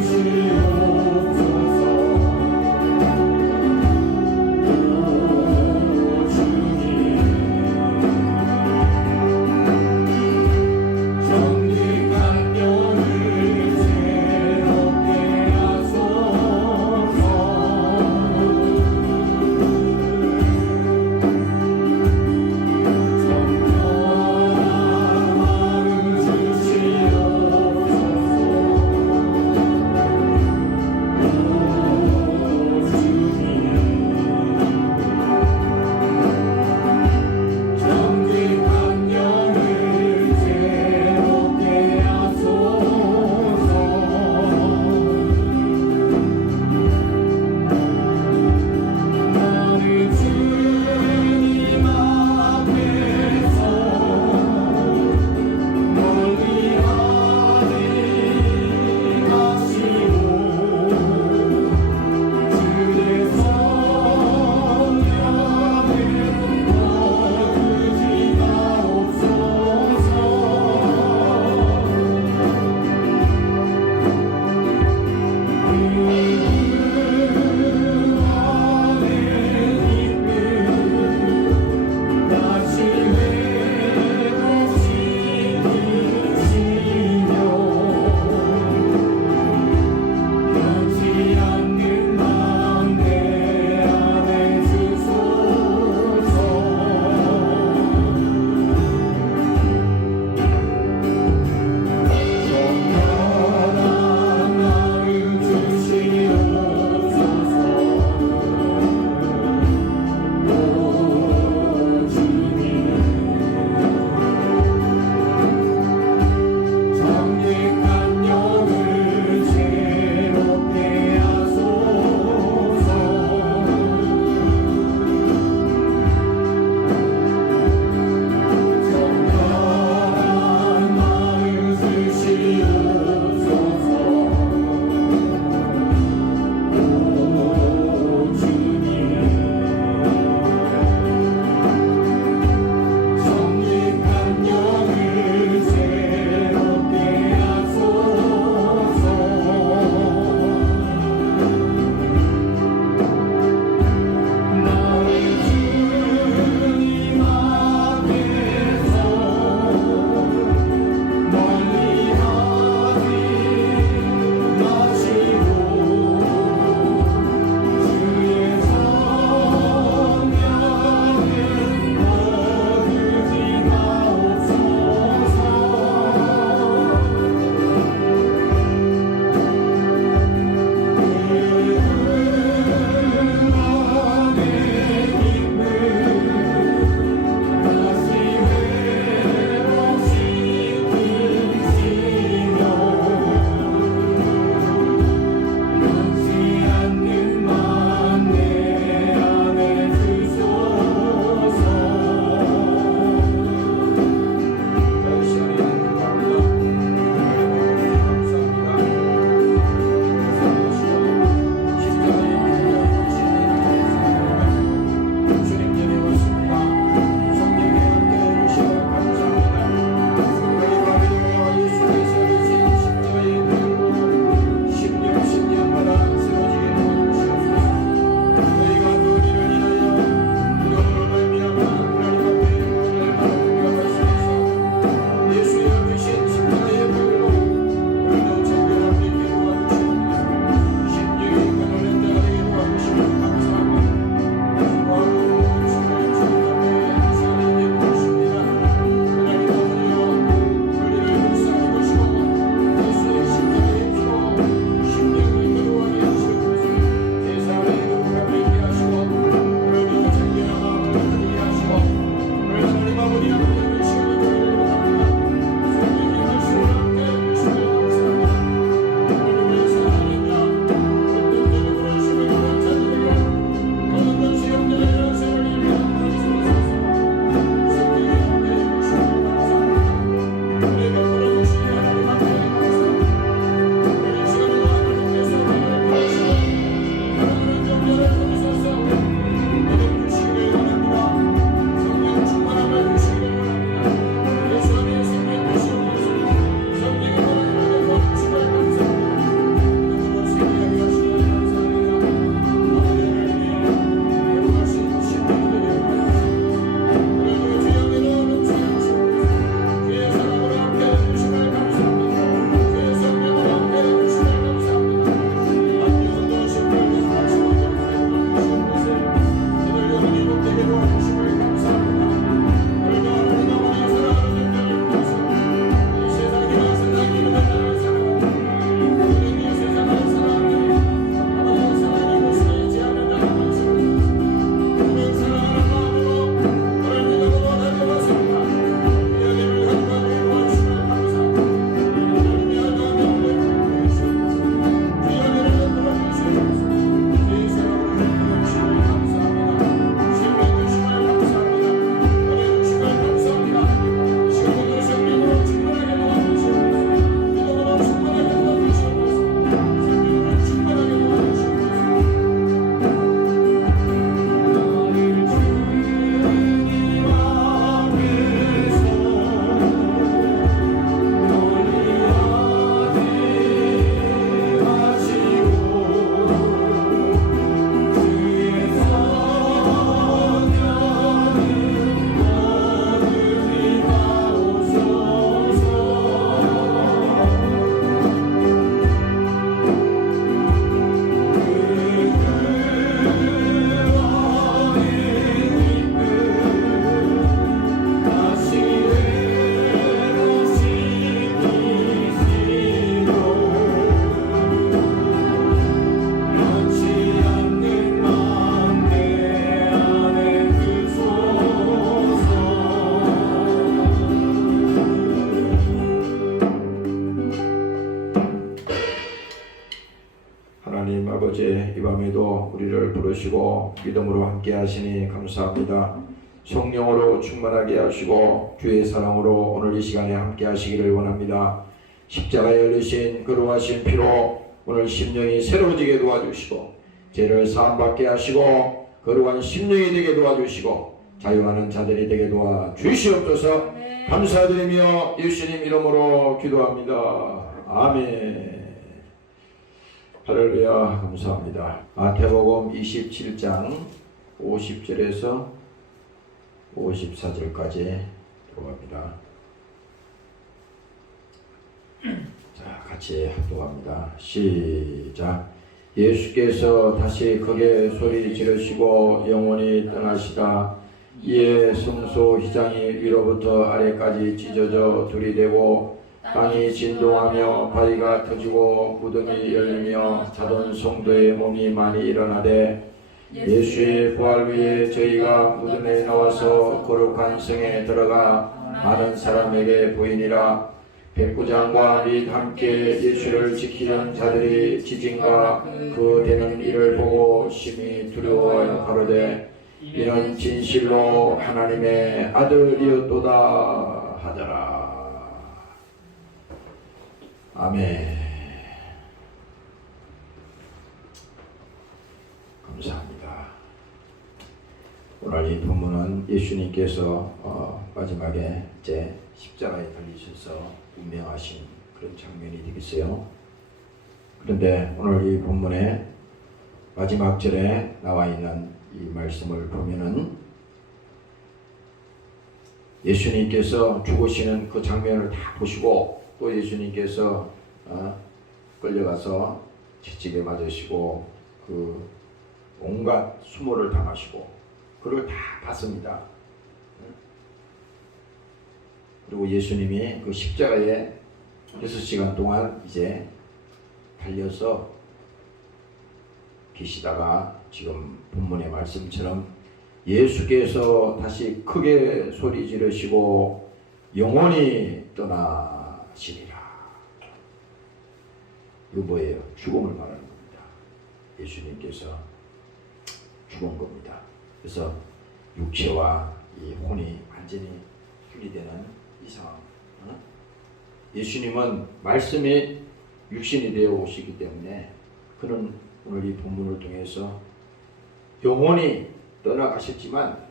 주시오 하나님 아버지, 이 밤에도 우리를 부르시고 믿음으로 함께 하시니 감사합니다. 성령으로 충만하게 하시고 주의 사랑으로 오늘 이 시간에 함께 하시기를 원합니다. 십자가에 흘리신 거룩하신 피로 오늘 심령이 새로워지게 도와주시고 죄를 사함받게 하시고 거룩한 심령이 되게 도와주시고 자유하는 자들이 되게 도와주시옵소서. 감사드리며 예수님 이름으로 기도합니다. 아멘. 할렐루야. 감사합니다. 마태복음 27장 50절에서 54절까지 들어갑니다. 자, 같이 합독합니다. 시작. 예수께서 다시 크게 소리 지르시고 영원히 떠나시다. 이에 성소 휘장이 위로부터 아래까지 찢어져 들이대고 땅이 진동하며 바위가 터지고 무덤이 열리며 자던 성도의 몸이 많이 일어나되 예수의 부활 후에 저희가 무덤에 나와서 거룩한 성에 들어가 많은 사람에게 보이니라. 백부장과 및 함께 예수를 지키는 자들이 지진과 그 되는 일을 보고 심히 두려워하여 가로되 이는 진실로 하나님의 아들이었도다 하더라. 아멘. 감사합니다. 오늘 이 본문은 예수님께서 마지막에 이제 십자가에 달리셔서 운명하신 그런 장면이 되겠어요. 그런데 오늘 이 본문의 마지막 절에 나와 있는 이 말씀을 보면은 예수님께서 죽으시는 그 장면을 다 보시고 또 예수님께서 끌려가서 채찍에 맞으시고 그 온갖 수모를 당하시고 그걸 다 봤습니다. 그리고 예수님이 그 십자가에 6시간 동안 이제 달려서 계시다가 지금 본문의 말씀처럼 예수께서 다시 크게 소리 지르시고 영원히 떠나시리라. 이거 뭐예요? 죽음을 말하는 겁니다. 예수님께서 죽은 겁니다. 그래서 육체와 이 혼이 완전히 분리되는 이 상황. 예수님은 말씀이 육신이 되어 오시기 때문에 그는 오늘 이 본문을 통해서 영원히 떠나가셨지만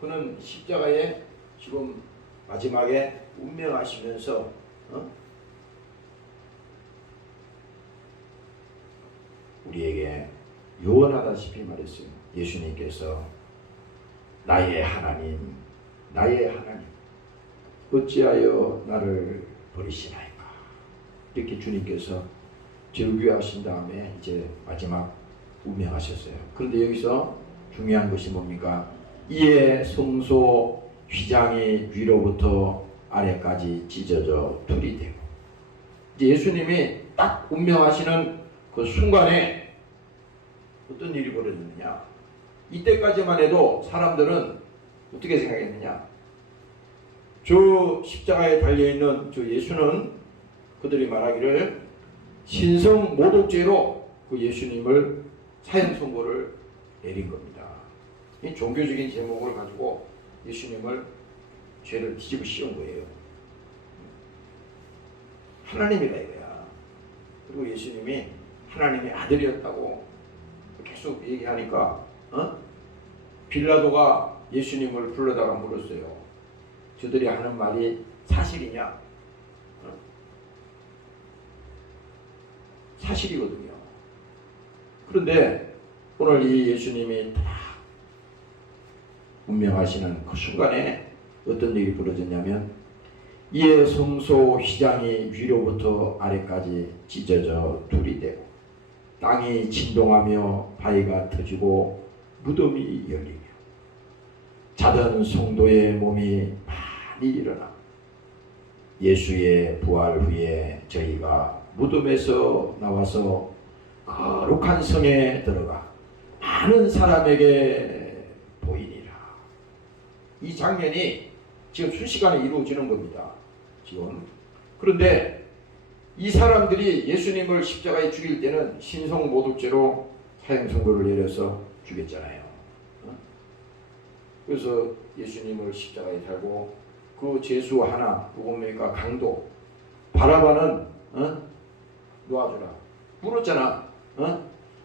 그는 십자가에 지금 마지막에 운명하시면서 우리에게 요원하다시피 말했어요. 예수님께서 나의 하나님, 나의 하나님 어찌하여 나를 버리시나이까. 이렇게 주님께서 절규하신 다음에 이제 마지막 운명하셨어요. 그런데 여기서 중요한 것이 뭡니까? 이에 성소 휘장이 위로부터 아래까지 찢어져 둘이되고 이제 예수님이 딱 운명하시는 그 순간에 어떤 일이 벌어졌느냐? 이때까지만 해도 사람들은 어떻게 생각했느냐? 저 십자가에 달려있는 저 예수는 그들이 말하기를 신성 모독죄로 그 예수님을 사형 선고를 내린 겁니다. 이 종교적인 제목을 가지고 예수님을 죄를 뒤집어 씌운 거예요. 하나님이라 이거야. 그리고 예수님이 하나님의 아들이었다고 계속 얘기하니까 빌라도가 예수님을 불러다가 물었어요. 저들이 하는 말이 사실이냐? 사실이거든요. 그런데 오늘 이 예수님이 딱 운명하시는 그 순간에 어떤 일이 벌어졌냐면 이에 성소 휘장이 위로부터 아래까지 찢어져 둘이되고 땅이 진동하며 바위가 터지고 무덤이 열리며 자던 성도의 몸이 많이 일어나 예수의 부활 후에 저희가 무덤에서 나와서 거룩한 성에 들어가 많은 사람에게 보이니라. 이 장면이 지금 순식간에 이루어지는 겁니다. 지금. 그런데 이 사람들이 예수님을 십자가에 죽일 때는 신성모독죄로 사형 선고를 내려서 죽였잖아요. 그래서 예수님을 십자가에 달고 그 죄수 하나, 누굽니까? 강도 바라바는 놓아주라 물었잖아.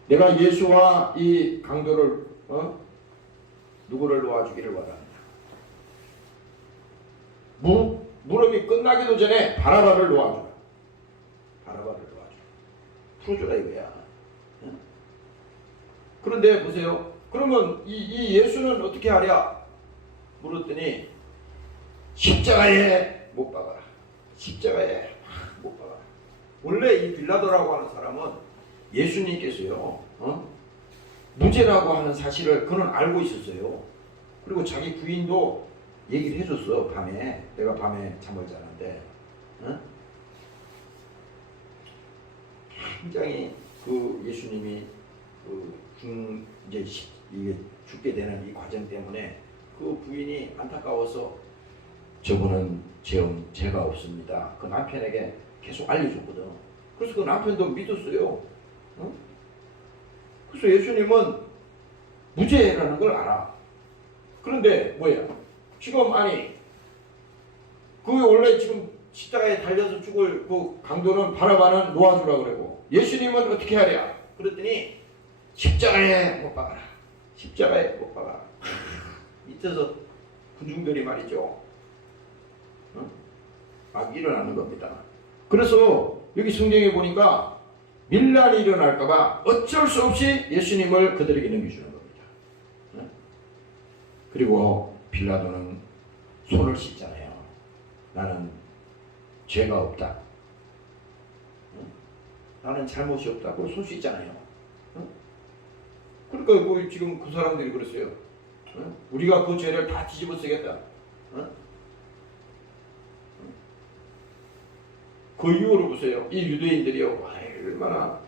내가 예수와 이 강도를 누구를 놓아주기를 원한다. 물음이 끝나기도 전에 바라바를 놓아주라. 바라바를 놓아주라. 풀어주라 이거야. 그런데 보세요. 그러면 이 예수는 어떻게 하랴? 물었더니 십자가에 못 박아라. 십자가에 못 박아라. 원래 이 빌라도라고 하는 사람은 예수님께서요, 무죄라고 하는 사실을 그는 알고 있었어요. 그리고 자기 부인도 얘기를 해줬어. 밤에 내가 밤에 잠을 자는데, 굉장히 그 예수님이 이제 이게 죽게 되는 이 과정 때문에 그 부인이 안타까워서 저분은 죄가 없습니다. 그 남편에게 계속 알려줬거든. 그래서 그 남편도 믿었어요. 그래서 예수님은 무죄라는 걸 알아. 그런데 뭐야? 지금 그 원래 지금 십자가에 달려서 죽을 그 강도는 바라바는 놓아주라 그러고 예수님은 어떻게 하랴? 그랬더니 십자가에 못 박아라. 십자가에 못 박아라. 밑에서 군중들이 말이죠. 막 일어나는 겁니다. 그래서 여기 성경에 보니까 밀란이 일어날까봐 어쩔 수 없이 예수님을 그들에게 넘겨주는 겁니다. 그리고 빌라도는 손을 씻잖아요. 나는 죄가 없다. 나는 잘못이 없다. 그걸 손 씻잖아요. 그러니까 지금 그 사람들이 그랬어요. 우리가 그 죄를 다 뒤집어 쓰겠다. 그 이후로 보세요. 이 유대인들이요, 얼마나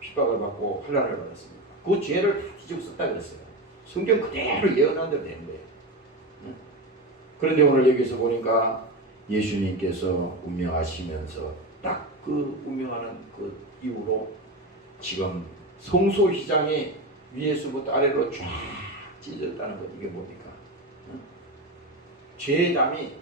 핍박을 받고 환난을 받았습니까? 그 죄를 다 뒤집어 썼다 그랬어요. 성경 그대로 예언한 대로 되는 거예요. 그런데 오늘 여기서 보니까 예수님께서 운명하시면서 딱 그 운명하는 그 이후로 지금 성소휘장이 위에서부터 아래로 쫙 찢어졌다는 것, 이게 뭡니까? 죄의 담이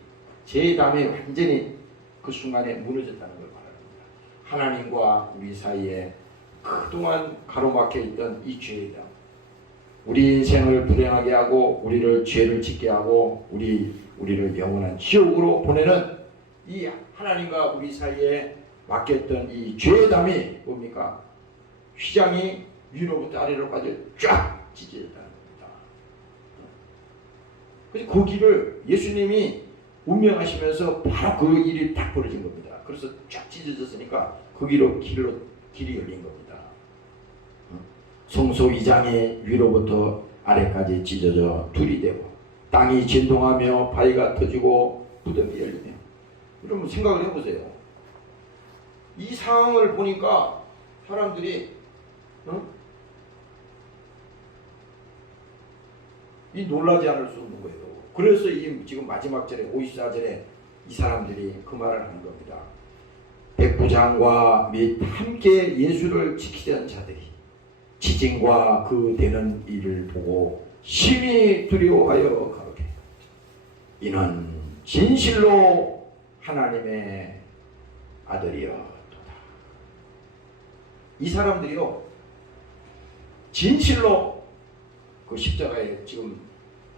완전히 그 순간에 무너졌다는 걸 말합니다. 하나님과 우리 사이에 그동안 가로막혀 있던 이 죄의 담, 우리 인생을 불행하게 하고 우리를 죄를 짓게 하고 우리를 영원한 지옥으로 보내는 이 하나님과 우리 사이에 막혔던 이 죄의 담이 뭡니까? 휘장이 위로부터 아래로까지 쫙 찢어졌다는 겁니다. 그래서 그 길을 예수님이 운명하시면서 바로 그 일이 딱 벌어진 겁니다. 그래서 쫙 찢어졌으니까 그 길이 열린 겁니다. 성소 2장이 위로부터 아래까지 찢어져 둘이 되고 땅이 진동하며 바위가 터지고 무덤이 열리며. 여러분 생각을 해보세요. 이 상황을 보니까 사람들이 이 놀라지 않을 수 없는 거예요. 그래서 이 지금 마지막 절에 54절에 이 사람들이 그 말을 하는 겁니다. 백부장과 및 함께 예수를 지키던 자들이 지진과 그 되는 일을 보고 심히 두려워하여 가로되 이는 진실로 하나님의 아들이었도다. 이 사람들이요, 진실로 그 십자가에 지금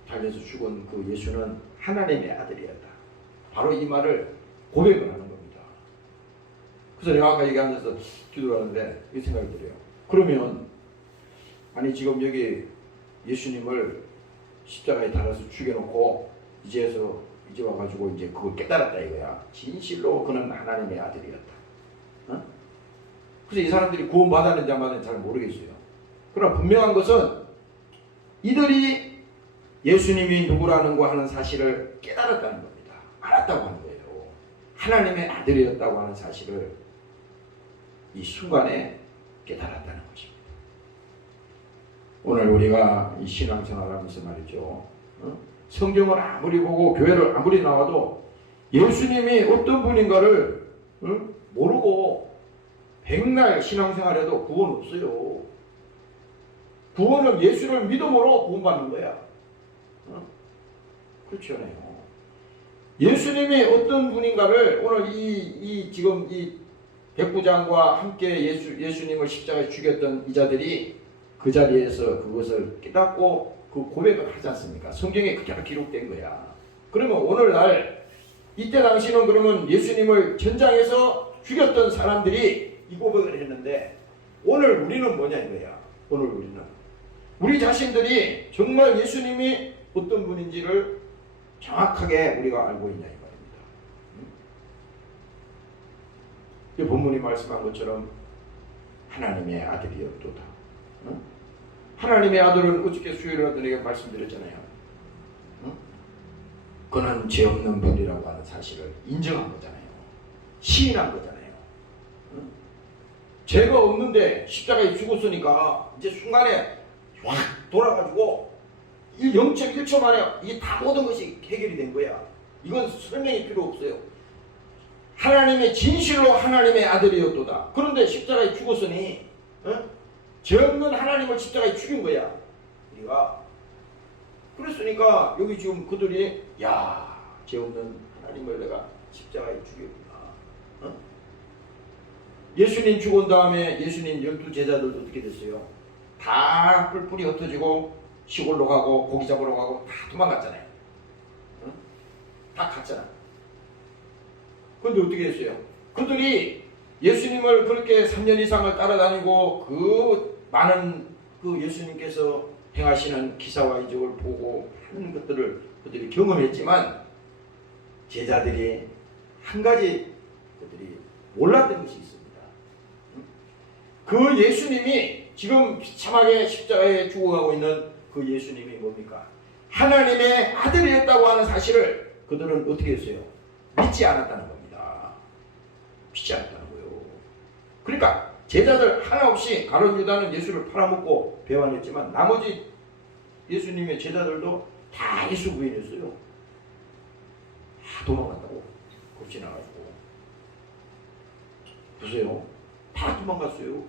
달려서 죽은 그 예수는 하나님의 아들이었다. 바로 이 말을 고백을 하는 겁니다. 그래서 내가 아까 여기 앉아서 기도를 하는데 이 생각이 들어요. 그러면 지금 여기 예수님을 십자가에 달아서 죽여놓고 이제 와가지고 이제 그걸 깨달았다 이거야. 진실로 그는 하나님의 아들이었다. 그래서 이 사람들이 구원받았는지 안 받았는지 잘 모르겠어요. 그러나 분명한 것은 이들이 예수님이 누구라는 거 하는 사실을 깨달았다는 겁니다. 알았다고 하는 거예요. 하나님의 아들이었다고 하는 사실을 이 순간에 깨달았다는 것입니다. 오늘 우리가 이 신앙생활하면서 말이죠. 성경을 아무리 보고 교회를 아무리 나와도 예수님이 어떤 분인가를 모르고 백날 신앙생활해도 구원 없어요. 구원은 예수를 믿음으로 구원받는 거야. 그렇지 않아요? 예수님이 어떤 분인가를 오늘 지금 이 백부장과 함께 예수님을 십자가에 죽였던 이자들이 그 자리에서 그것을 깨닫고 그 고백을 하지 않습니까? 성경에 그대로 기록된 거야. 그러면 오늘날 이때 당시는 그러면 예수님을 전장에서 죽였던 사람들이 이 고백을 했는데 오늘 우리는 뭐냐 이거야. 오늘 우리는 우리 자신들이 정말 예수님이 어떤 분인지를 정확하게 우리가 알고 있냐 이 말입니다. 이 본문이 말씀한 것처럼 하나님의 아들이었도다. 하나님의 아들은 어저께 수요일에 내가 말씀드렸잖아요. 그는 죄 없는 분이라고 하는 사실을 인정한 거잖아요. 시인한 거잖아요. 죄가 없는데 십자가에 죽었으니까 이제 순간에 확 돌아가지고 0.1초 만에 이게 다 모든 것이 해결이 된 거야. 이건 설명이 필요 없어요. 하나님의 진실로 하나님의 아들이었도다. 그런데 십자가에 죽었으니 죄 없는 하나님을 십자가에 죽인 거야. 우리가 그랬으니까 여기 지금 그들이 죄 없는 하나님을 내가 십자가에 죽였구나. 예수님 죽은 다음에 예수님 12제자들도 어떻게 됐어요? 다 뿔뿔이 흩어지고 시골로 가고 고기 잡으러 가고 다 도망갔잖아요. 다 갔잖아. 그런데 어떻게 했어요? 그들이 예수님을 그렇게 3년 이상을 따라다니고 그 많은 그 예수님께서 행하시는 기사와 이적을 보고 하는 것들을 그들이 경험했지만 제자들이 한 가지 그들이 몰랐던 것이 있습니다. 그 예수님이 지금 비참하게 십자가에 죽어가고 있는 그 예수님이 뭡니까? 하나님의 아들이었다고 하는 사실을 그들은 어떻게 했어요? 믿지 않았다는 겁니다. 믿지 않았다는 거예요. 그러니까 제자들 하나 없이 가룟 유다는 예수를 팔아먹고 배반했지만 나머지 예수님의 제자들도 다 예수 부인했어요. 다 도망갔다고 겁지나가지고 보세요. 다 도망갔어요.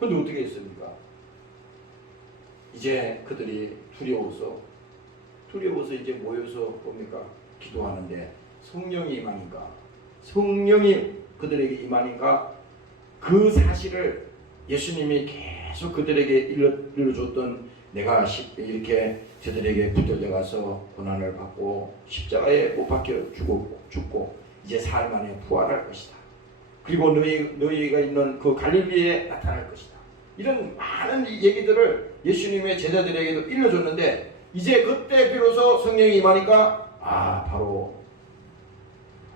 근데 어떻게 했습니까? 이제 그들이 두려워서 이제 모여서 뭡니까? 기도하는데 성령이 임하니까 성령이 그들에게 임하니까 그 사실을 예수님이 계속 그들에게 일러줬던 내가 이렇게 저들에게 붙들려 가서 고난을 받고 십자가에 못 박혀 죽고 이제 사흘 만에 부활할 것이다. 그리고 너희가 있는 그 갈릴리에 나타날 것이다. 이런 많은 얘기들을 예수님의 제자들에게도 일러줬는데 이제 그때 비로소 성령이 임하니까 바로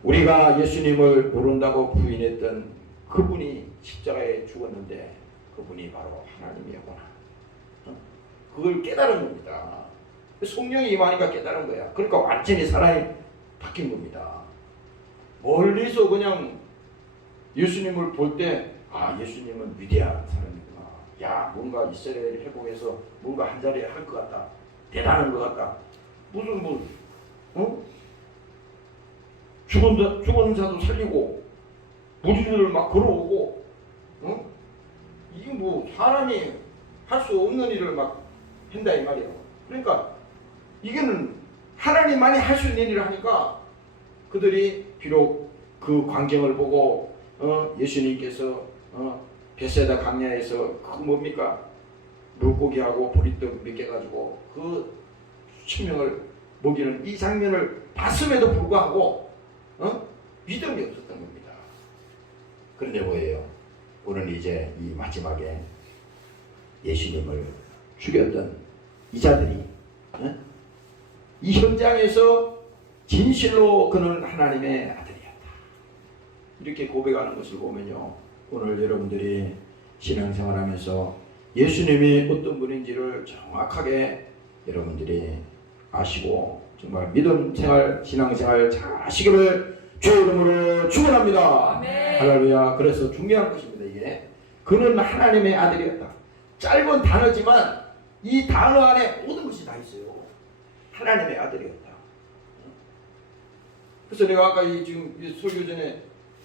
우리가 예수님을 모른다고 부인했던 그분이 십자가에 죽었는데 그분이 바로 하나님이었구나. 그걸 깨달은 겁니다. 성령이 임하니까 깨달은 거야. 그러니까 완전히 사람이 바뀐 겁니다. 멀리서 그냥 예수님을 볼 때 예수님은 위대한 사람이구나. 뭔가 이스라엘 회복해서 뭔가 한 자리에 할 것 같다. 대단한 것 같다. 무슨 죽은 자도 살리고 무리들을 막 걸어오고 이게 뭐 사람이 할 수 없는 일을 막 한다 이 말이에요. 그러니까 이게는 하나님만이 할 수 있는 일을 하니까 그들이 비록 그 광경을 보고 예수님께서 베세다 강야에서 그 뭡니까? 물고기하고 보리떡 몇 개 가지고 그 수천 명을 먹이는 이 장면을 봤음에도 불구하고 믿음이 없었던 겁니다. 그런데 뭐예요? 오늘 이제 이 마지막에 예수님을 죽였던 이자들이 이 현장에서 진실로 그는 하나님의 아들이었다. 이렇게 고백하는 것을 보면요. 오늘 여러분들이 신앙생활하면서 예수님이 어떤 분인지를 정확하게 여러분들이 아시고 정말 믿음생활, 신앙생활 잘 하시기를 주의 이름으로 축원합니다. 할렐루야. 그래서 중요한 것입니다. 이게 그는 하나님의 아들이었다. 짧은 단어지만 이 단어 안에 모든 것이 다 있어요. 하나님의 아들이었다. 그래서 내가 아까 지금 설교 전에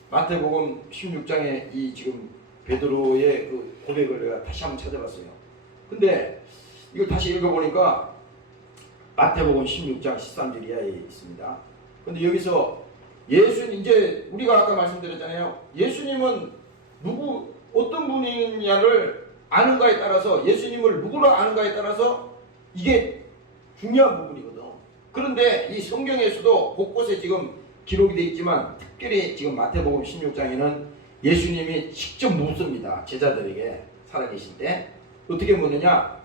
마태복음 16장에 이 지금 베드로의 그 고백을 내가 다시 한번 찾아봤어요. 근데 이걸 다시 읽어보니까 마태복음 16장 13절 이하에 있습니다. 근데 여기서 예수님, 이제 우리가 아까 말씀드렸잖아요. 예수님은 어떤 분이냐를 아는가에 따라서, 예수님을 누구로 아는가에 따라서 이게 중요한 부분이거든. 그런데 이 성경에서도 곳곳에 지금 기록이 되어 있지만, 특별히 지금 마태복음 16장에는 예수님이 직접 묻습니다. 제자들에게 살아계실 때. 어떻게 묻느냐?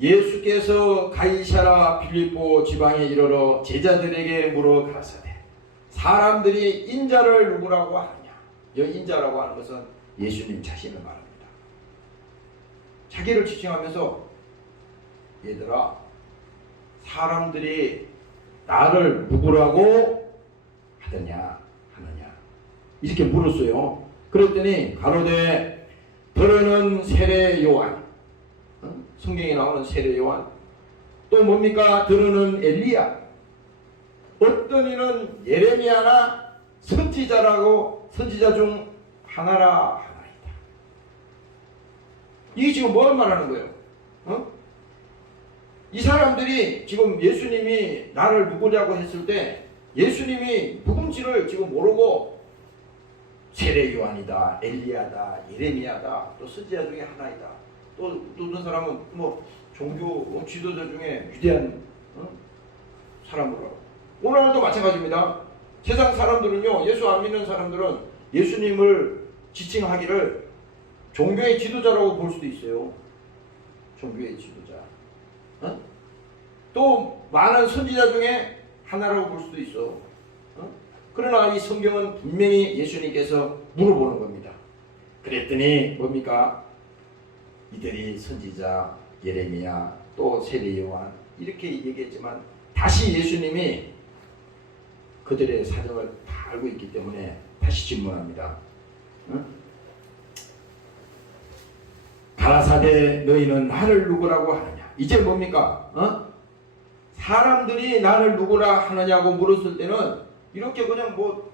예수께서 가이사라 빌립보 지방에 이르러 제자들에게 물어 가라사대, 사람들이 인자를 누구라고 하느냐? 이 인자라고 하는 것은 예수님 자신을 말합니다. 자기를 지칭하면서, 얘들아, 사람들이 나를 누구라고 하느냐 이렇게 물었어요. 그랬더니 가로되 너는 세례 요한, 성경에 나오는 세례 요한, 또 뭡니까? 너는 엘리야, 어떤 이는 예레미야나 선지자 중 하나이다. 이게 지금 뭘 말하는 거예요? 이 사람들이 지금 예수님이 나를 누구냐고 했을 때 예수님이 누군지를 지금 모르고 세례 요한이다, 엘리야다, 예레미야다, 또 선지자 중에 하나이다, 또 어떤 사람은 뭐 종교 지도자 중에 위대한 사람으로. 오늘도 마찬가지입니다. 세상 사람들은요, 예수 안 믿는 사람들은 예수님을 지칭하기를 종교의 지도자라고 볼 수도 있어요. 종교의 지도자. 또 많은 선지자 중에 하나라고 볼 수도 있어. 그러나 이 성경은 분명히 예수님께서 물어보는 겁니다. 그랬더니 뭡니까? 이들이 선지자 예레미야, 또 세례 요한 이렇게 얘기했지만, 다시 예수님이 그들의 사정을 다 알고 있기 때문에 다시 질문합니다. 가라사대 너희는 나를 누구라고 하느냐? 이제 뭡니까? 사람들이 나를 누구라 하느냐고 물었을 때는 이렇게 그냥 뭐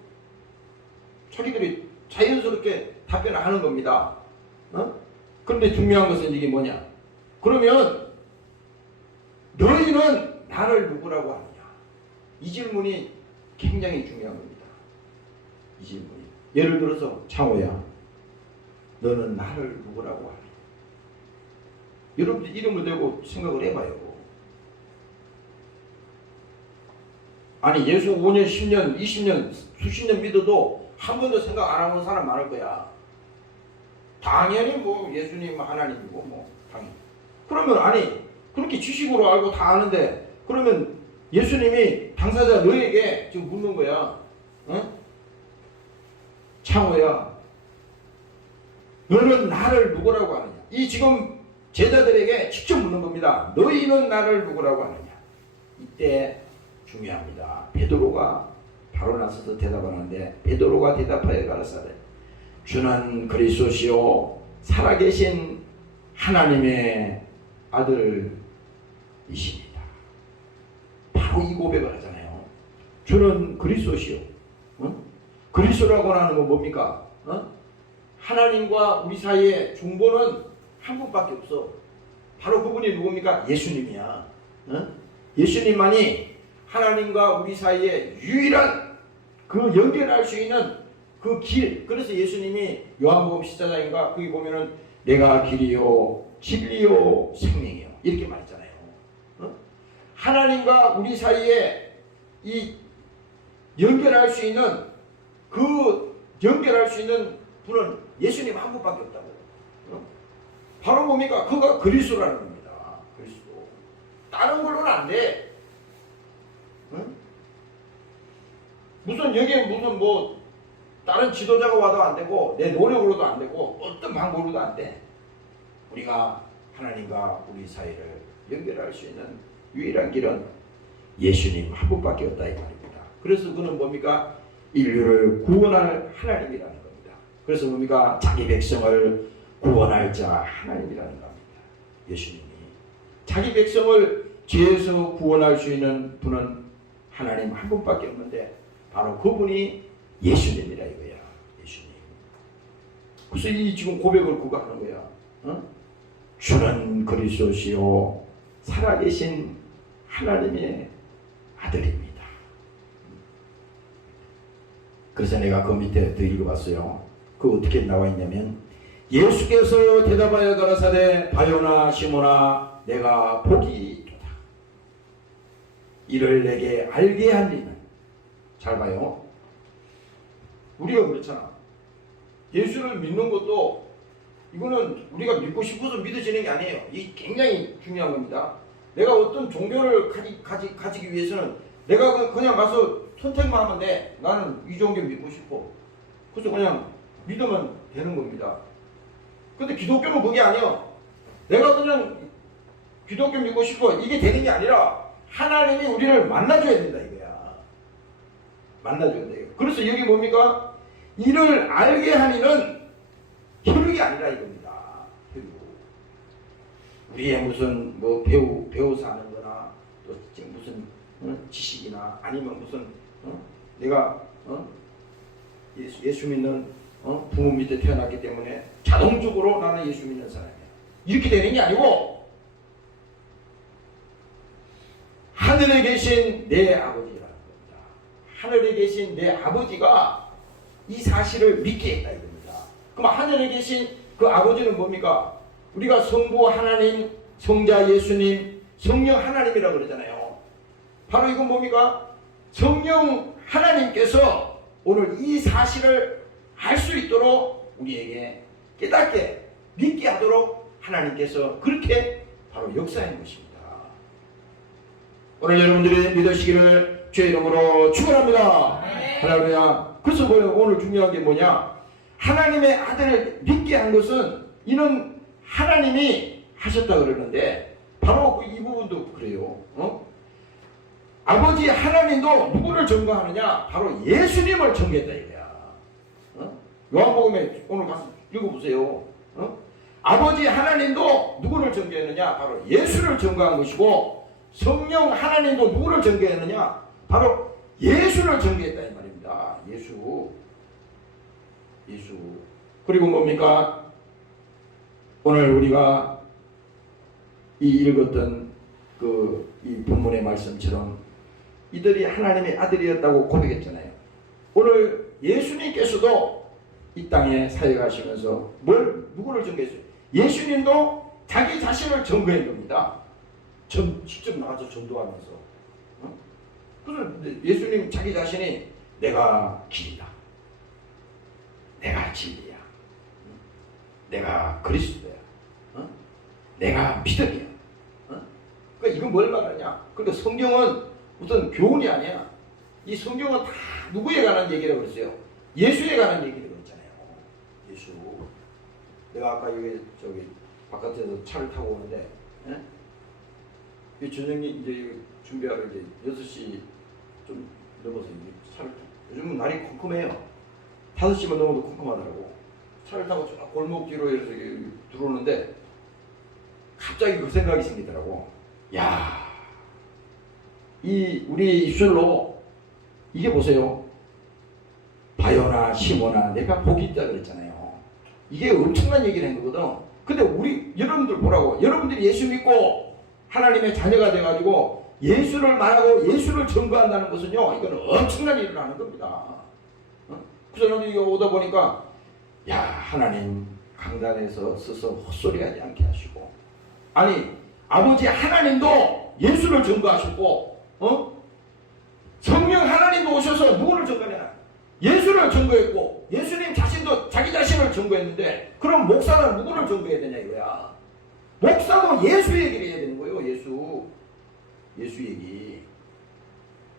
자기들이 자연스럽게 답변을 하는 겁니다. 그런데 중요한 것은 이게 뭐냐? 그러면 너희는 나를 누구라고 하느냐? 이 질문이 굉장히 중요한 겁니다. 이 질문이. 예를 들어서 창호야, 너는 나를 누구라고 하느냐? 여러분들 이름을 대고 생각을 해봐요. 아니 예수 5년, 10년, 20년, 수십 년 믿어도 한 번도 생각 안 하는 사람 많을 거야. 당연히 뭐 예수님 하나님이고 뭐 당연히. 그러면 아니 그렇게 지식으로 알고 다 아는데, 그러면 예수님이 당사자 너에게 지금 묻는 거야. 창호야, 너는 나를 누구라고 하느냐? 이 지금 제자들에게 직접 묻는 겁니다. 너희는 나를 누구라고 하느냐? 이때 중요합니다. 베드로가 바로 나서서 대답하는데, 베드로가 대답하여 가라사대, 주는 그리스도시요 살아계신 하나님의 아들이십니다. 바로 이 고백을 하잖아요. 주는 그리스도시요. 그리스도라고 하는 건 뭡니까? 하나님과 우리 사이에 중보는 한 분밖에 없어. 바로 그분이 누굽니까? 예수님이야. 예수님만이 하나님과 우리 사이에 유일한 그 연결할 수 있는 그 길. 그래서 예수님이 요한복음 14장인가 거기 보면은 내가 길이요 진리요 생명이요 이렇게 말했잖아요. 하나님과 우리 사이에 이 연결할 수 있는 분은 예수님 한 분밖에 없다고. 바로 뭡니까? 그가 그리스도라는 겁니다. 그리스도. 다른 걸로는 안 돼. 무슨 여기에 무슨 뭐 다른 지도자가 와도 안 되고 내 노력으로도 안 되고 어떤 방법으로도 안 돼. 우리가 하나님과 우리 사이를 연결할 수 있는 유일한 길은 예수님 한 분밖에 없다 이 말입니다. 그래서 그는 뭡니까? 인류를 구원할 하나님이라는 겁니다. 그래서 뭡니까? 자기 백성을 구원할 자 하나님이라는 겁니다. 예수님이 자기 백성을 죄에서 구원할 수 있는 분은 하나님 한 분밖에 없는데 바로 그분이 예수님이라 이거야. 그래서 이 지금 고백을 그거 하는 거야. 어? 주는 그리스도시요 살아계신 하나님의 아들입니다. 그래서 내가 그 밑에 더 읽어봤어요. 그 어떻게 나와 있냐면 예수께서 대답하여 가라사대 바요나 시몬아 내가 복이 있도다. 이를 내게 알게 하리는. 잘 봐요. 우리가 그렇잖아. 예수를 믿는 것도 이거는 우리가 믿고 싶어서 믿어지는 게 아니에요. 이게 굉장히 중요한 겁니다. 내가 어떤 종교를 가지기 위해서는 내가 그냥 가서 선택만 하면 돼. 나는 이 종교 믿고 싶어. 그래서 그냥 믿으면 되는 겁니다. 근데 기독교는 그게 아니에요. 내가 그냥 기독교 믿고 싶어. 이게 되는 게 아니라 하나님이 우리를 만나줘야 된다 이거야. 만나줘야 돼요. 그래서 여기 뭡니까? 이를 알게 하니는 혈육이 아니라 이겁니다. 혈육. 우리의 무슨 뭐 배워서 하는 거나 또 무슨 지식이나 아니면 무슨 내가 예수 믿는 부모 밑에 태어났기 때문에 자동적으로 나는 예수 믿는 사람이야. 이렇게 되는 게 아니고 하늘에 계신 내 아버지라는 겁니다. 하늘에 계신 내 아버지가 이 사실을 믿게 했다 이겁니다. 그럼 하늘에 계신 그 아버지는 뭡니까? 우리가 성부 하나님, 성자 예수님, 성령 하나님이라고 그러잖아요. 바로 이건 뭡니까? 성령 하나님께서 오늘 이 사실을 알 수 있도록 우리에게 깨닫게 믿게 하도록 하나님께서 그렇게 바로 역사한 것입니다. 오늘 여러분들이 믿으시기를 주의 이름으로 축원합니다. 할렐루야. 그래서 오늘 중요한 게 뭐냐? 하나님의 아들을 믿게 한 것은 이는 하나님이 하셨다 그러는데 바로 이 부분도 그래요. 아버지 하나님도 누구를 전거하느냐? 바로 예수님을 전거했다 이거야. 요한복음에 오늘 가서 읽어보세요. 아버지 하나님도 누구를 전거했느냐? 바로 예수를 전거한 것이고 성령 하나님도 누구를 전거했느냐? 바로 예수를 전거했다 이 말입니다. 예수. 그리고 뭡니까? 오늘 우리가 이 읽었던 이 본문의 말씀처럼 이들이 하나님의 아들이었다고 고백했잖아요. 오늘 예수님께서도 이 땅에 사역하시면서 누구를 전거했어요? 예수님도 자기 자신을 전거한 겁니다. 직접 나가서 전도하면서. 그런데 예수님 자기 자신이 내가 길이다. 내가 진리야. 내가 그리스도야. 내가 믿음이야. 그러니까 이건 뭘 말하냐? 그러니까 성경은 무슨 교훈이 아니야. 이 성경은 다 누구에 관한 얘기라고 그랬어요? 예수에 관한 얘기라고 그랬잖아요. 예수. 내가 아까 여기 바깥에서 차를 타고 오는데, 이 저녁이 이제 준비하러 이제 6시 좀 넘어서 이제 차를 타고. 요즘은 날이 컴컴해요. 5시만 넘어도 컴컴하더라고. 차를 타고 골목 뒤로 이렇게 들어오는데 갑자기 그 생각이 생기더라고. 야, 우리 입술로 이게 보세요. 바요나 시모나 내가 복이 있다 그랬잖아요. 이게 엄청난 얘기를 한 거거든. 근데 여러분들 보라고. 여러분들이 예수 믿고 하나님의 자녀가 돼가지고 예수를 말하고 예수를 전거한다는 것은요, 이거는 엄청난 일을 하는 겁니다. 그래서 여기 오다 보니까 야, 하나님 강단에서 서서 헛소리하지 않게 하시고, 아니 아버지 하나님도 예수를 전거하셨고, 성령 하나님도 오셔서 누구를 전거하냐? 예수를 전거했고, 예수님 자신도 자기 자신을 전거했는데, 그럼 목사는 누구를 전거해야 되냐 이거야. 목사도 예수 얘기를 해야 되는 거예요. 예수 얘기.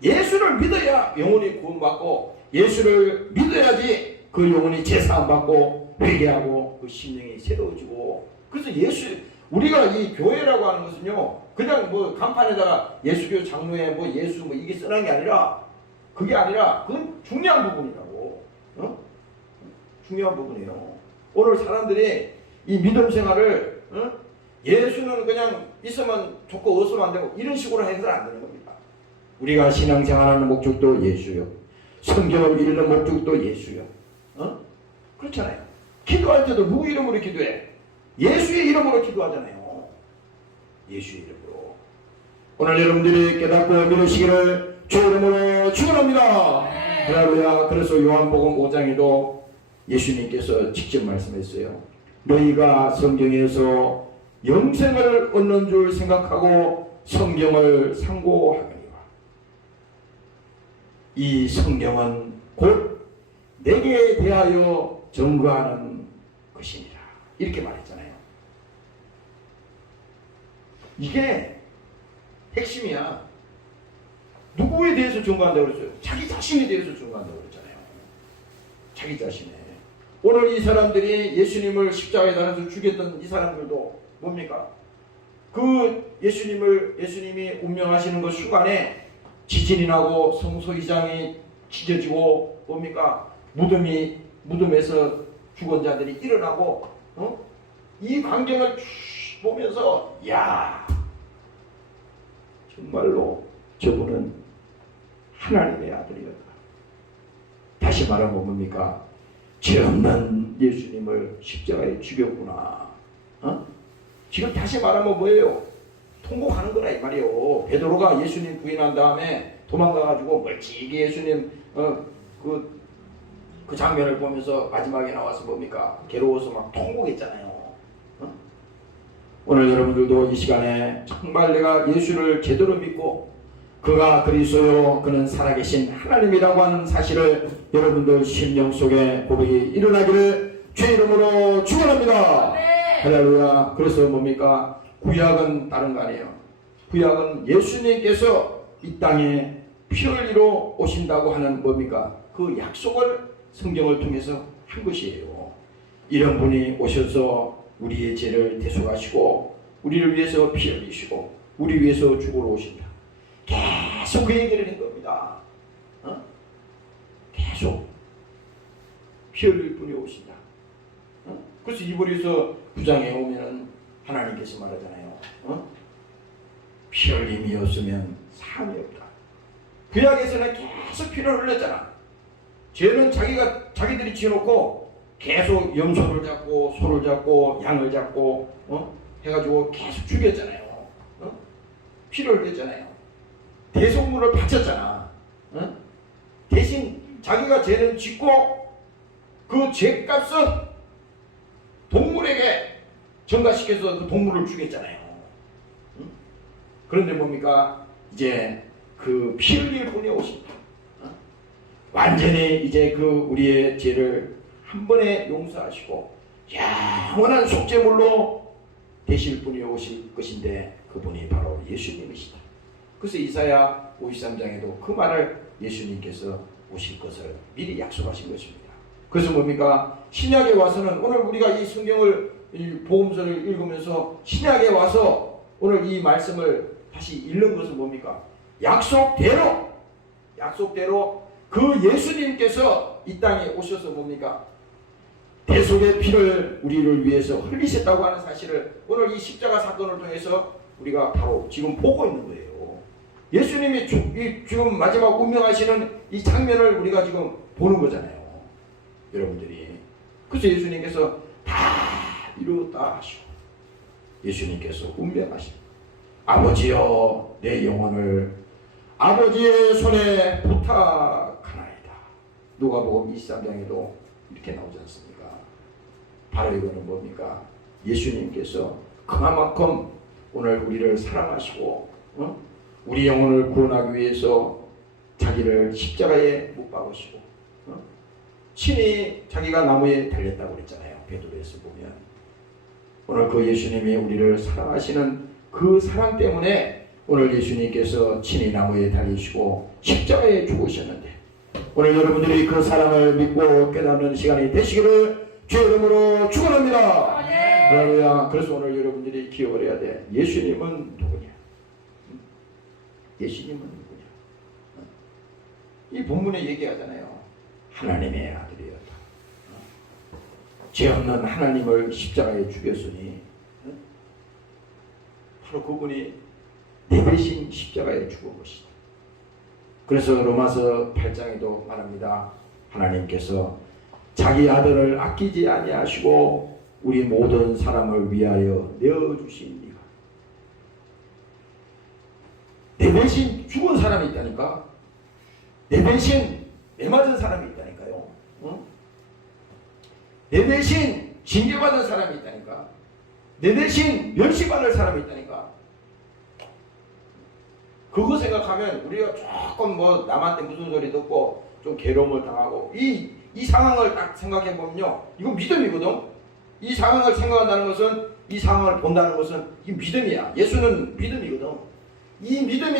예수를 믿어야 영혼이 구원받고, 예수를 믿어야지 그 영혼이 제사함 받고 회개하고 그 심령이 새로워지고. 그래서 우리가 이 교회라고 하는 것은요, 그냥 뭐 간판에다가 예수교 장로회 뭐 예수 뭐 이게 써놓은 게 아니라, 그게 아니라 그건 중요한 부분이라고. 중요한 부분이에요. 오늘 사람들이 이 믿음 생활을 예수는 그냥 있으면 좋고 없으면 안 되고 이런 식으로 해서는 안 되는 겁니다. 우리가 신앙생활하는 목적도 예수요. 성경을 읽는 목적도 예수요. 그렇잖아요. 기도할 때도 누구 이름으로 기도해? 예수의 이름으로 기도하잖아요. 예수의 이름으로. 오늘 여러분들이 깨닫고 믿으시기를 주 이름으로 축원합니다. 할렐루야. 그래서 요한복음 5장에도 예수님께서 직접 말씀했어요. 너희가 성경에서 영생을 얻는 줄 생각하고 성경을 상고하거니와 이 성경은 곧 내게 대하여 증거하는 것이니라. 이렇게 말했잖아요. 이게 핵심이야. 누구에 대해서 증거한다고 그랬어요? 자기 자신에 대해서 증거한다고 그랬잖아요. 자기 자신에. 오늘 이 사람들이 예수님을 십자가에 달아서 죽였던 이 사람들도 뭡니까? 그 예수님이 운명하시는 그 순간에 지진이 나고 성소이장이 찢어지고 뭡니까? 무덤에서 죽은 자들이 일어나고 이 광경을 보면서 야 정말로 저분은 하나님의 아들이었다. 다시 말하면 뭡니까? 죄 없는 예수님을 십자가에 죽였구나. 지금 다시 말하면 뭐예요? 통곡하는 거라 이 말이에요. 베드로가 예수님 부인한 다음에 도망가가지고 멀찍이 예수님 그 장면을 보면서 마지막에 나와서 뭡니까? 괴로워서 막 통곡했잖아요. 오늘 여러분들도 이 시간에 정말 내가 예수를 제대로 믿고 그가 그리스도요 그는 살아계신 하나님이라고 하는 사실을 여러분들 심령 속에 고백이 일어나기를 주의 이름으로 축원합니다. 할렐루야. 그래서 뭡니까? 구약은 다른 거 아니에요. 구약은 예수님께서 이 땅에 피 흘리러 오신다고 하는 뭡니까? 그 약속을 성경을 통해서 한 것이에요. 이런 분이 오셔서 우리의 죄를 대속하시고 우리를 위해서 피 흘리시고 우리 위해서 죽으러 오신다. 계속 그 얘기를 한 겁니다. 계속 피 흘릴 분이 오신다. 그래서 이브리서 9장에 오면은 하나님께서 말하잖아요. 피 흘림이 없으면 삶이 없다. 구약에서는 계속 피를 흘렸잖아. 죄는 자기들이 지어놓고 계속 염소를 잡고 소를 잡고 양을 잡고 해가지고 계속 죽였잖아요. 피를 흘렸잖아요. 대속물을 바쳤잖아. 대신 자기가 죄는 짓고 그 죄값은 동물에게 전가시켜서 그 동물을 죽였잖아요. 그런데 뭡니까? 이제 그 피 흘릴 분이 오신다. 완전히 이제 그 우리의 죄를 한 번에 용서하시고 영원한 속죄물로 되실 분이 오실 것인데 그분이 바로 예수님이시다. 그래서 이사야 53장에도 그 말을 예수님께서 오실 것을 미리 약속하신 것입니다. 그래서 뭡니까? 신약에 와서는 오늘 우리가 이 성경을 이 복음서를 읽으면서 신약에 와서 오늘 이 말씀을 다시 읽는 것은 뭡니까? 약속대로 그 예수님께서 이 땅에 오셔서 뭡니까? 대속의 피를 우리를 위해서 흘리셨다고 하는 사실을 오늘 이 십자가 사건을 통해서 우리가 바로 지금 보고 있는 거예요. 예수님이 지금 마지막 운명하시는 이 장면을 우리가 지금 보는 거잖아요. 여러분들이. 그래서 예수님께서 다 이루었다 하시고 예수님께서 운명하시고 아버지여 내 영혼을 아버지의 손에 부탁하나이다. 누가복음 23장에도 이렇게 나오지 않습니까? 바로 이거는 뭡니까? 예수님께서 그만큼 오늘 우리를 사랑하시고 우리 영혼을 구원하기 위해서 자기를 십자가에 못 박으시고 친히 자기가 나무에 달렸다고 그랬잖아요. 베드로에서 보면 오늘 그 예수님이 우리를 사랑하시는 그 사랑 때문에 오늘 예수님께서 친히 나무에 달리시고 십자가에 죽으셨는데 오늘 여러분들이 그 사랑을 믿고 깨닫는 시간이 되시기를 주의 이름으로 축원합니다. 할렐루야. 그래서 오늘 여러분들이 기억을 해야 돼. 예수님은 누구냐? 예수님은 누구냐? 이 본문에 얘기하잖아요. 하나님의 아들이었다. 죄 없는 하나님을 십자가에 죽였으니 바로 그분이 내 대신 십자가에 죽은 것이다. 그래서 로마서 8장에도 말합니다. 하나님께서 자기 아들을 아끼지 아니하시고 우리 모든 사람을 위하여 내어주십니다. 내 대신 죽은 사람이 있다니까. 내 대신 매 맞은 사람이 있다니까요. 어? 내 대신 징계받은 사람이 있다니까. 내 대신 멸시받을 사람이 있다니까. 그거 생각하면 우리가 조금 뭐 남한테 무슨 소리 듣고 좀 괴로움을 당하고 이 상황을 딱 생각해 보면요, 이건 믿음이거든. 이 상황을 생각한다는 것은, 이 상황을 본다는 것은 이게 믿음이야. 예수는 믿음이거든. 이 믿음이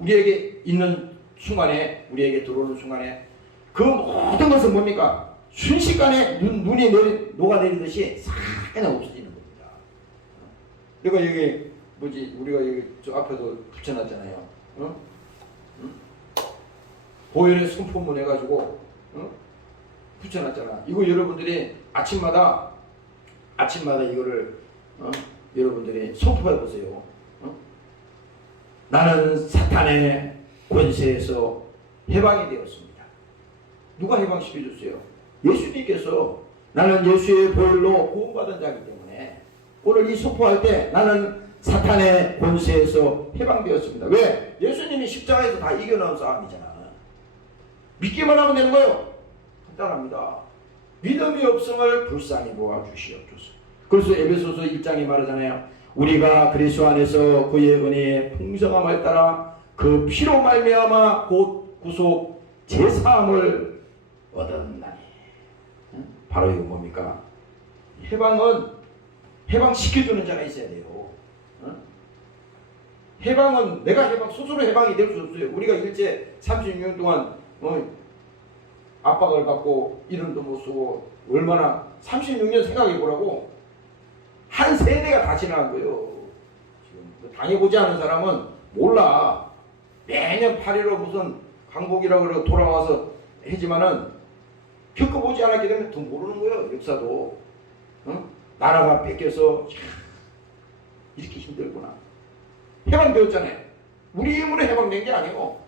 우리에게 있는 순간에, 우리에게 들어오는 순간에 그 모든 것은 뭡니까? 순식간에 눈이 녹아내리듯이 싹 그냥 없어지는 겁니다. 그러니까 여기 뭐지, 우리가 여기 저 앞에도 붙여놨잖아요. 어? 응? 보혈의 선포문 해가지고 붙여놨잖아. 이거 여러분들이 아침마다 이거를 여러분들이 선포해 보세요. 나는 사탄의 권세에서 해방이 되었습니다. 누가 해방시켜줬어요? 예수님께서. 나는 예수의 보혈로 구원받은 자이기 때문에 오늘 이 선포할 때 나는 사탄의 권세에서 해방되었습니다. 왜? 예수님이 십자가에서 다 이겨놓은 싸움이잖아. 믿기만 하면 되는 거예요. 간단합니다. 믿음이 없음을 불쌍히 보아 주시옵소서. 그래서 에베소서 1장에 말하잖아요. 우리가 그리스도 안에서 그의 은혜의 풍성함을 따라 그 피로 말미암아 곧 구속 제사함을 얻었나니. 바로 이거 뭡니까? 해방시켜주는 자가 있어야 돼요. 해방은 내가 스스로 해방이 될 수 없어요. 우리가 일제 36년 동안 압박을 받고 이름도 못 쓰고 얼마나 36년 생각해 보라고. 한 세대가 다 지나간 거예요. 지금 당해보지 않은 사람은 몰라. 매년 8.15 무슨 강복이라고 그러고 돌아와서 하지만은 겪어보지 않았기 때문에 더 모르는 거예요. 역사도. 나라가 뺏겨서 이렇게 힘들구나. 해방되었잖아요. 우리 힘으로 해방된 게 아니고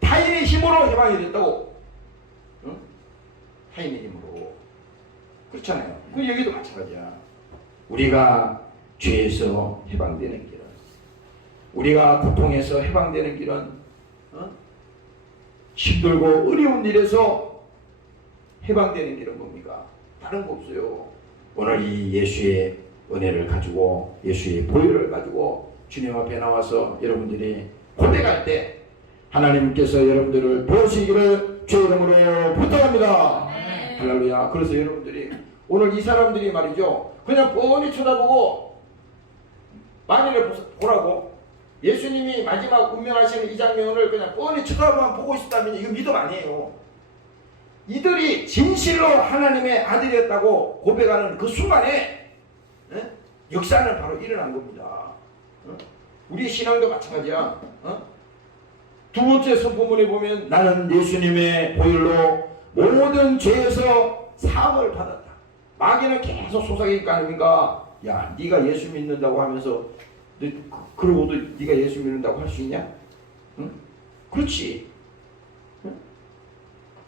타인의 힘으로 해방이 됐다고. 타인의 힘으로. 그렇잖아요. 그 여기도 마찬가지야. 우리가 죄에서 해방되는 길은, 우리가 고통에서 해방되는 길은 힘들고 어려운 일에서 해방되는 길은 뭡니까? 다른 거 없어요. 오늘 이 예수의 은혜를 가지고, 예수의 보혈을 가지고 주님 앞에 나와서 여러분들이 고백할 때 하나님께서 여러분들을 도우시기를 주의 이름으로 부탁합니다. 할렐루야. 그래서 여러분들이 오늘 이 사람들이 말이죠, 그냥 뻔히 쳐다보고 만일을 보라고, 예수님이 마지막 운명하시는 이 장면을 그냥 뻔히 쳐다보면 보고 있었다면 이거 믿음 아니에요. 이들이 진실로 하나님의 아들이었다고 고백하는 그 순간에 역사는 바로 일어난 겁니다. 우리 신앙도 마찬가지야. 두 번째 선포문에 보면 나는 예수님의 보혈로 모든 죄에서 사함을 받았다. 마귀는 계속 속삭이니까 아닙니까? 야, 네가 예수 믿는다고 하면서 그러고도 네가 예수 믿는다고 할 수 있냐? 응? 그렇지. 응?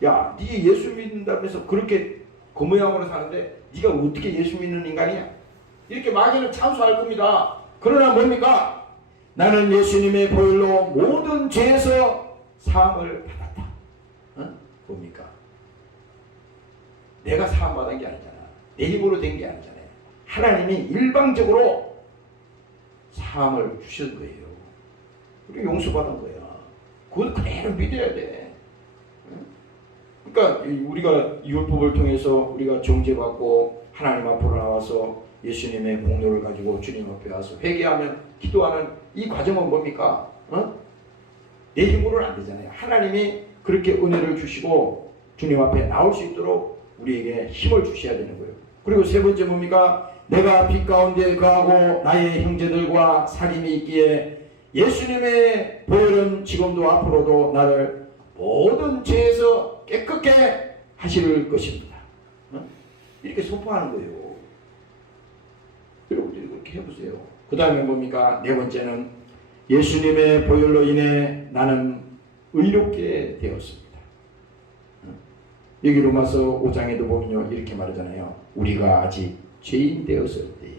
야, 네 예수 믿는다면서 그렇게 그 모양으로 사는데 네가 어떻게 예수 믿는 인간이냐? 이렇게 마귀는 참수할 겁니다. 그러나 뭡니까? 나는 예수님의 보혈로 모든 죄에서 사함을 받았다. 응? 뭡니까? 내가 사함받은 게 아니잖아. 내 힘으로 된 게 아니잖아요. 하나님이 일방적으로 사함을 주신 거예요. 우리 용서받은 거야. 그걸 그대로 믿어야 돼. 그러니까 우리가 율법을 통해서 우리가 정죄받고 하나님 앞으로 나와서 예수님의 공로를 가지고 주님 앞에 와서 회개하면, 기도하는 이 과정은 뭡니까? 내 힘으로는 안 되잖아요. 하나님이 그렇게 은혜를 주시고 주님 앞에 나올 수 있도록 우리에게 힘을 주셔야 되는 거예요. 그리고 세 번째 뭡니까? 내가 빛 가운데 거하고 나의 형제들과 사귐이 있기에 예수님의 보혈은 지금도 앞으로도 나를 모든 죄에서 깨끗게 하실 것입니다. 이렇게 선포하는 거예요. 여러분들이 그렇게 해보세요. 그 다음에 뭡니까? 네 번째는 예수님의 보혈로 인해 나는 의롭게 되었습니다. 여기 로마서 5장에도 보면요 이렇게 말하잖아요. 우리가 아직 죄인 되었을 때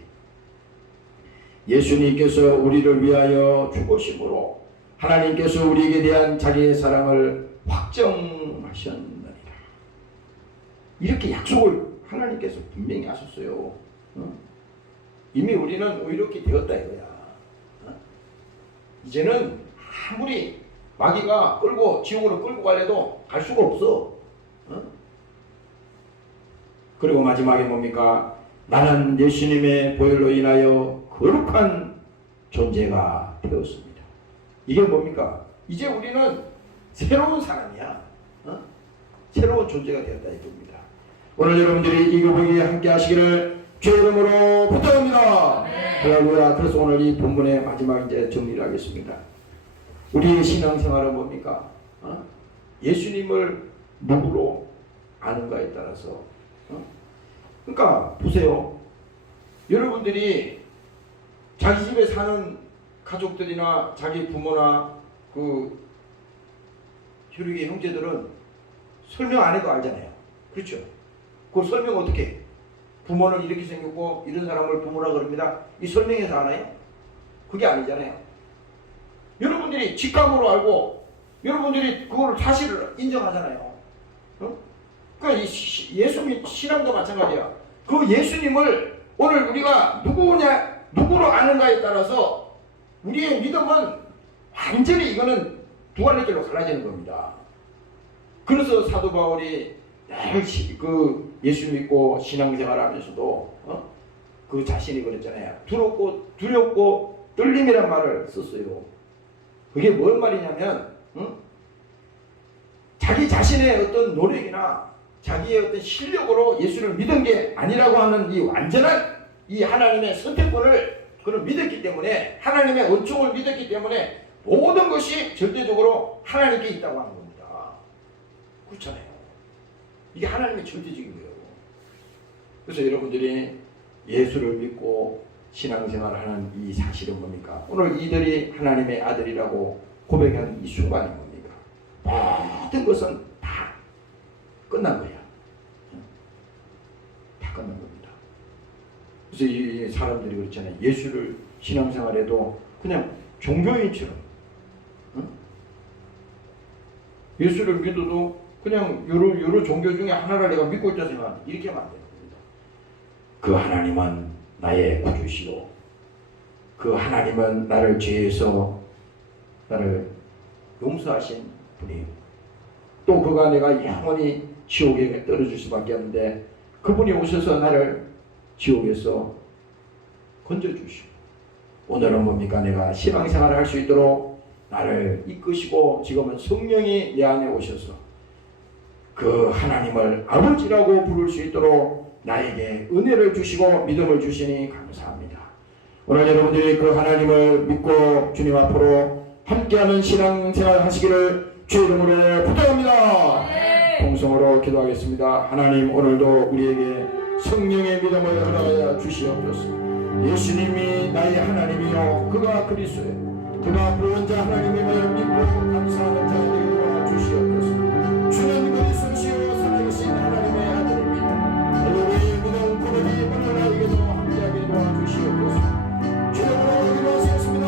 예수님께서 우리를 위하여 죽으심으로 하나님께서 우리에게 대한 자기의 사랑을 확정하셨느니라. 이렇게 약속을 하나님께서 분명히 하셨어요. 이미 우리는 의롭게 되었다 이거야. 이제는 아무리 마귀가 끌고 지옥으로 끌고 가려도 갈 수가 없어. 그리고 마지막에 뭡니까? 나는 예수님의 보혈로 인하여 거룩한 존재가 되었습니다. 이게 뭡니까? 이제 우리는 새로운 사람이야. 새로운 존재가 되었다 이겁니다. 오늘 여러분들이 이 교복에 함께 하시기를 주의 이름으로 부탁합니다. 할렐루야. 그래서 오늘 이 본문의 마지막 이제 정리를 하겠습니다. 우리의 신앙생활은 뭡니까? 예수님을 누구로 아는가에 따라서. 그러니까 보세요. 여러분들이 자기 집에 사는 가족들이나 자기 부모나 그 혈육의 형제들은 설명 안 해도 알잖아요. 그렇죠? 그 설명 어떻게 해? 부모는 이렇게 생겼고 이런 사람을 부모라 그럽니다. 이 설명해서 아나요? 그게 아니잖아요. 여러분들이 직감으로 알고 여러분들이 그걸 사실을 인정하잖아요. 그러니까 이 예수님 신앙도 마찬가지야. 그 예수님을 오늘 우리가 누구로 아는가에 따라서 우리의 믿음은 완전히 이거는 두 갈래 길로 갈라지는 겁니다. 그래서 사도 바울이 그 예수 믿고 신앙생활 하면서도 그 자신이 그랬잖아요. 두렵고 떨림이란 말을 썼어요. 그게 뭔 말이냐면 자기 자신의 어떤 노력이나 자기의 어떤 실력으로 예수를 믿은 게 아니라고 하는 이 완전한 이 하나님의 선택권을 그는 믿었기 때문에 하나님의 은총을 믿었기 때문에 모든 것이 절대적으로 하나님께 있다고 하는 겁니다. 그렇잖아요. 이게 하나님의 절대적인 거예요. 그래서 여러분들이 예수를 믿고 신앙생활을 하는 이 사실은 뭡니까? 오늘 이들이 하나님의 아들이라고 고백하는 이 순간이 뭡니까? 모든 것은 다 끝난 거야. 다 끝난 겁니다. 그래서 이 사람들이 그렇잖아요. 예수를 신앙생활해도 그냥 종교인처럼 예수를 믿어도 그냥 여러 종교 중에 하나를 내가 믿고 있다 생각 이렇게 하면 안 되는 겁니다. 그 하나님은 나의 구주시고 그 하나님은 나를 죄에서 나를 용서하신 분이에요. 또 그가 내가 영원히 지옥에 떨어질 수밖에 없는데 그분이 오셔서 나를 지옥에서 건져주시고 오늘은 뭡니까? 내가 신앙생활을 할 수 있도록 나를 이끄시고 지금은 성령이 내 안에 오셔서 그 하나님을 아버지라고 부를 수 있도록 나에게 은혜를 주시고 믿음을 주시니 감사합니다. 오늘 여러분들이 그 하나님을 믿고 주님 앞으로 함께하는 신앙생활 하시기를 주의 이름으로 부탁합니다. 동성으로 기도하겠습니다. 하나님 오늘도 우리에게 성령의 믿음을 허락하여 주시옵소서. 예수님이 나의 하나님이요 그가 그리스도예요. 그가 구원자 하나님임을 믿고 감사하는 자 되게 도와주시옵소서. 주는 그리스도시요 살아계신 하나님의 아들입니다. 우리의 믿음 구름이 오늘 나에게도 함께하게 도와주시옵소서. 주님으로 기도하시겠습니다.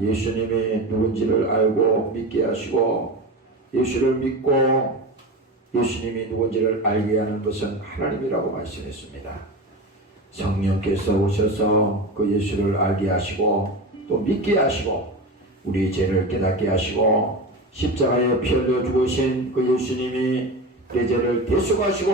예수님이 누군지를 알고 믿게 하시고 예수를 믿고 예수님이 누군지를 알게 하는 것은 하나님이라고 말씀했습니다. 성령께서 오셔서 그 예수를 알게 하시고 또 믿게 하시고 우리 죄를 깨닫게 하시고 십자가에 피 흘려 죽으신 그 예수님이 내 죄를 대속하시고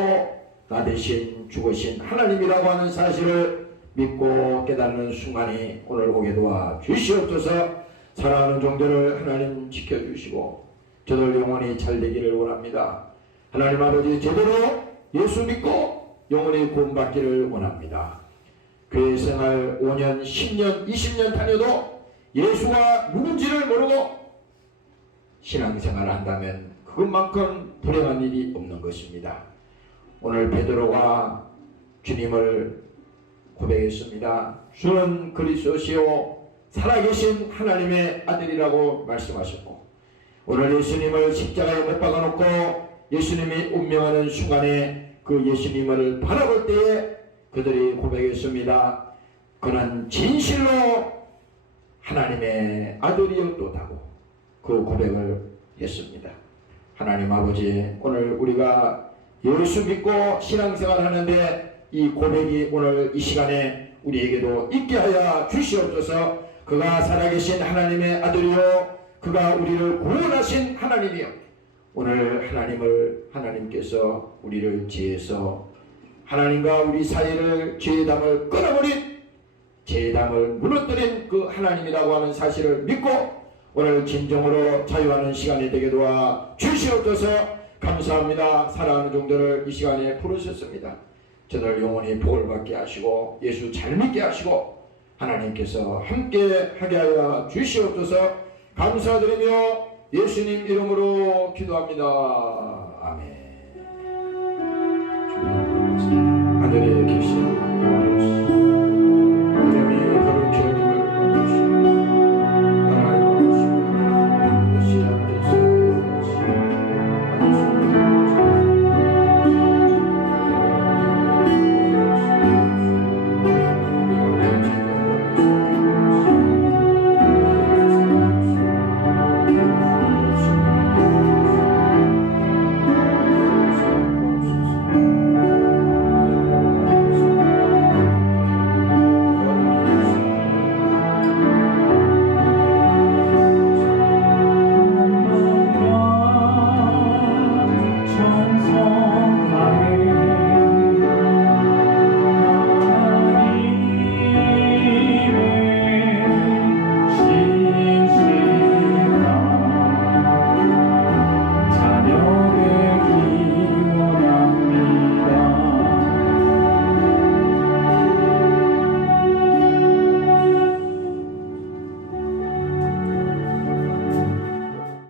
나 대신 죽으신 하나님이라고 하는 사실을 믿고 깨닫는 순간이 오늘 오게 도와 주시옵소서. 사랑하는 종들을 하나님 지켜주시고 저들 영혼이 잘 되기를 원합니다. 하나님 아버지 제대로 예수 믿고 영혼이 구원받기를 원합니다. 교회 생활 5년, 10년, 20년 다녀도 예수가 누군지를 모르고 신앙생활을 한다면 그것만큼 불행한 일이 없는 것입니다. 오늘 베드로가 주님을 고백했습니다. 주는 그리스도시요 살아계신 하나님의 아들이라고 말씀하셨고 오늘 예수님을 십자가에 못 박아놓고 예수님이 운명하는 순간에 그 예수님을 바라볼 때에 그들이 고백했습니다. 그는 진실로 하나님의 아들이었도다고 그 고백을 했습니다. 하나님 아버지 오늘 우리가 예수 믿고 신앙생활 하는데 이 고백이 오늘 이 시간에 우리에게도 있게 하여 주시옵소서. 그가 살아계신 하나님의 아들이요 그가 우리를 구원하신 하나님이요 오늘 하나님께서 우리를 죄에서 하나님과 우리 사이를 죄담을 끊어버린 죄담을 무너뜨린 그 하나님이라고 하는 사실을 믿고 오늘 진정으로 자유하는 시간이 되게 도와 주시옵소서. 감사합니다. 사랑하는 종들을 이 시간에 부르셨습니다. 저들 영원히 복을 받게 하시고 예수 잘 믿게 하시고 하나님께서 함께 하게 하여 주시옵소서. 감사드리며 예수님 이름으로 기도합니다.